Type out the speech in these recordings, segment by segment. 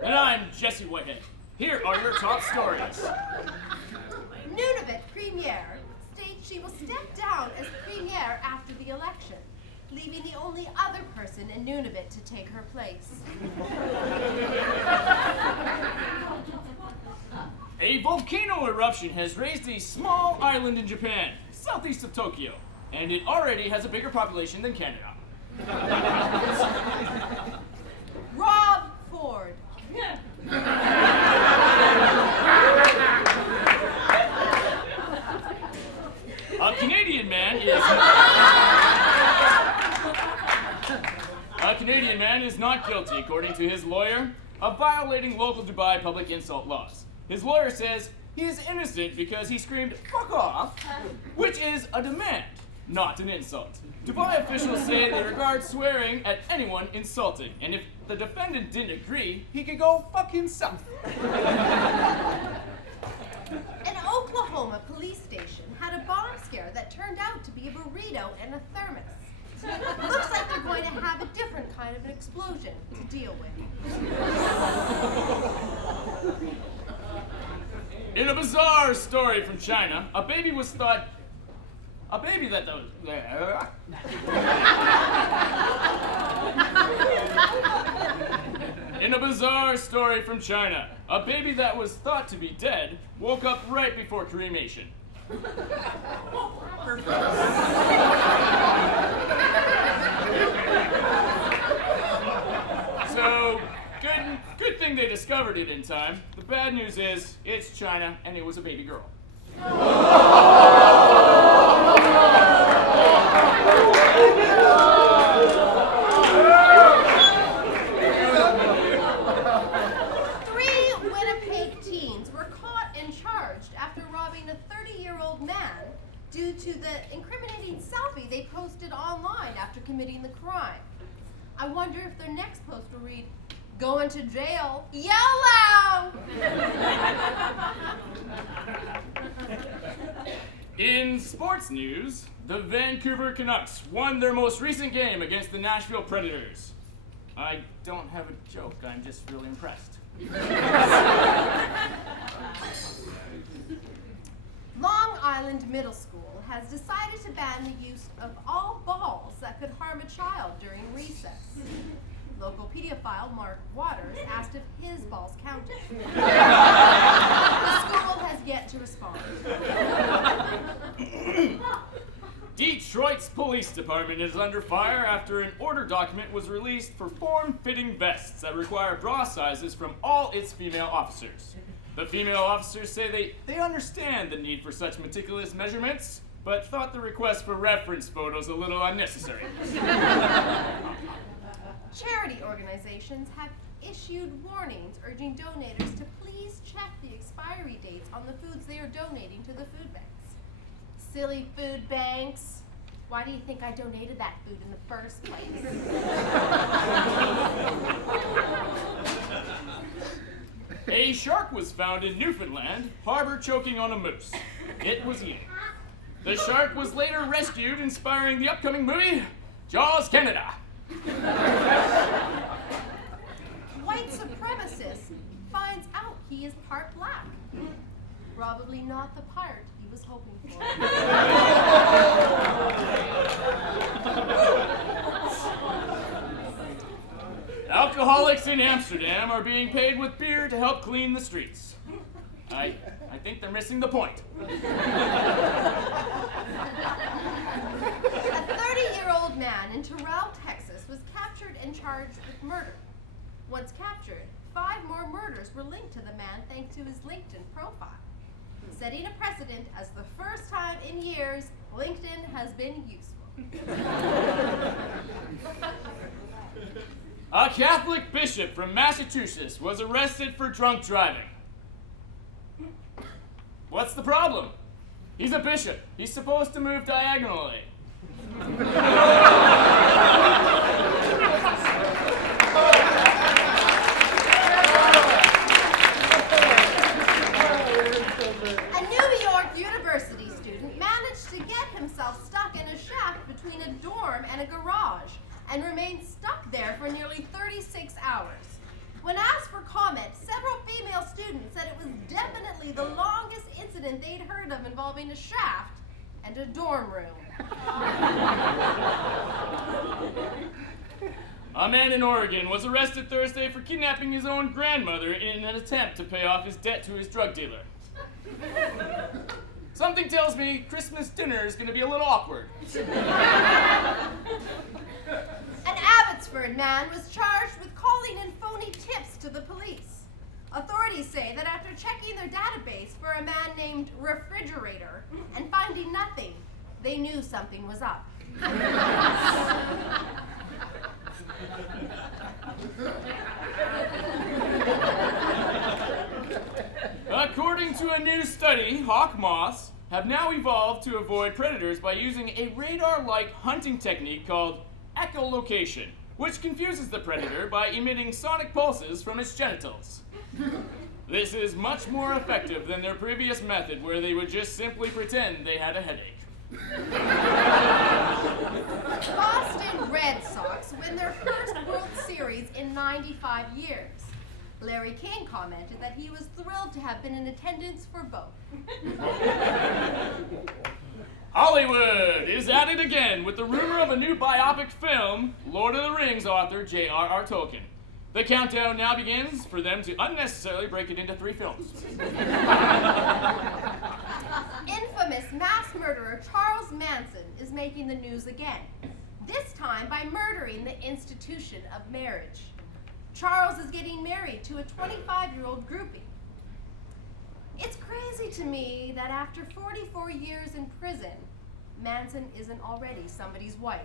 And I'm Jesse Whitehead. Here are your top stories. Nunavut Premier states she will step down as Premier after the election, leaving the only other person in Nunavut to take her place. A volcano eruption has raised a small island in Japan, southeast of Tokyo, and it already has a bigger population than Canada. Rob Ford. A Canadian man is not guilty, according to his lawyer, of violating local Dubai public insult laws. His lawyer says he is innocent because he screamed, "Fuck off," which is a demand, not an insult. Dubai officials say they regard swearing at anyone insulting, and if the defendant didn't agree, he could go fuck himself. An Oklahoma police station had a bomb scare that turned out to be a burrito and a thermos. Looks like they're going to have a different kind of an explosion to deal with. In a bizarre story from China, a baby that was thought to be dead woke up right before cremation. So, good thing they discovered it in time. The bad news is, it's China, and it was a baby girl. 3 Winnipeg teens were caught and charged after robbing a 30-year-old man due to the incriminating selfie they posted online after committing the crime. I wonder if their next post will read, "Going to jail, YOLO!" In sports news, the Vancouver Canucks won their most recent game against the Nashville Predators. I don't have a joke, I'm just really impressed. Long Island Middle School has decided to ban the use of all balls that could harm a child during recess. Local pediophile Mark Waters asked if his balls counted. The school has yet to respond. Detroit's police department is under fire after an order document was released for form-fitting vests that require bra sizes from all its female officers. The female officers say they understand the need for such meticulous measurements, but thought the request for reference photos a little unnecessary. Charity organizations have issued warnings urging donators to please check the expiry dates on the foods they are donating to the food banks. Silly food banks. Why do you think I donated that food in the first place? A shark was found in Newfoundland, harbor choking on a moose. It was eating. The shark was later rescued, inspiring the upcoming movie, Jaws Canada. White supremacist finds out he is part black. Probably not the part he was hoping for. Alcoholics in Amsterdam are being paid with beer to help clean the streets. I think they're missing the point. A 30-year-old man in Terrell, Texas was captured and charged with murder. Once captured, 5 more murders were linked to the man thanks to his LinkedIn profile, setting a precedent as the first time in years LinkedIn has been useful. A Catholic bishop from Massachusetts was arrested for drunk driving. What's the problem? He's a bishop. He's supposed to move diagonally. A New York University student managed to get himself stuck in a shaft between a dorm and a garage and remained stuck there for nearly 36 hours. When asked for comment, several female students said it was definitely the longest incident they'd heard of involving a shaft and a dorm room. A man in Oregon was arrested Thursday for kidnapping his own grandmother in an attempt to pay off his debt to his drug dealer. Something tells me Christmas dinner is going to be a little awkward. An Abbotsford man was charged with calling in phony tips to the police. Authorities say that after checking their database for a man named Refrigerator and finding nothing, they knew something was up. According to a new study, hawk moths have now evolved to avoid predators by using a radar-like hunting technique called echolocation, which confuses the predator by emitting sonic pulses from its genitals. This is much more effective than their previous method, where they would just simply pretend they had a headache. Boston Red Sox win their first World Series in 95 years. Larry King commented that he was thrilled to have been in attendance for both. Hollywood is at it again with the rumor of a new biopic film, Lord of the Rings author J.R.R. Tolkien. The countdown now begins for them to unnecessarily break it into 3 films. Infamous mass murderer Charles Manson is making the news again, this time by murdering the institution of marriage. Charles is getting married to a 25-year-old groupie. It's crazy to me that after 44 years in prison, Manson isn't already somebody's wife.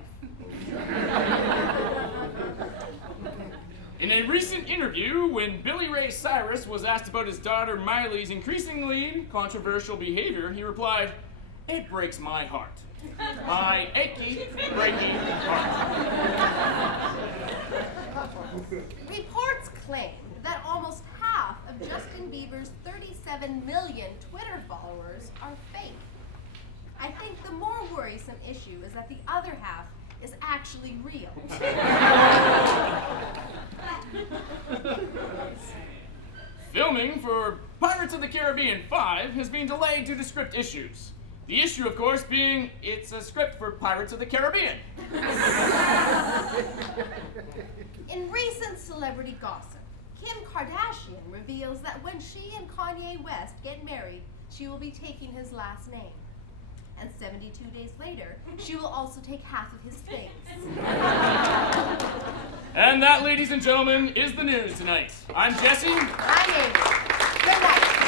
In a recent interview, when Billy Ray Cyrus was asked about his daughter Miley's increasingly controversial behavior, he replied, "It breaks my heart. My achy, breaking heart." Reports claim that almost half of Justin Bieber's 37 million Twitter followers are fake. I think the more worrisome issue is that the other half is actually real. Filming for Pirates of the Caribbean 5 has been delayed due to script issues. The issue, of course, being it's a script for Pirates of the Caribbean. In recent celebrity gossip, Kim Kardashian reveals that when she and Kanye West get married, she will be taking his last name. And 72 days later, she will also take half of his things. And that, ladies and gentlemen, is the news tonight. I'm Jesse. I'm Amy. Good night.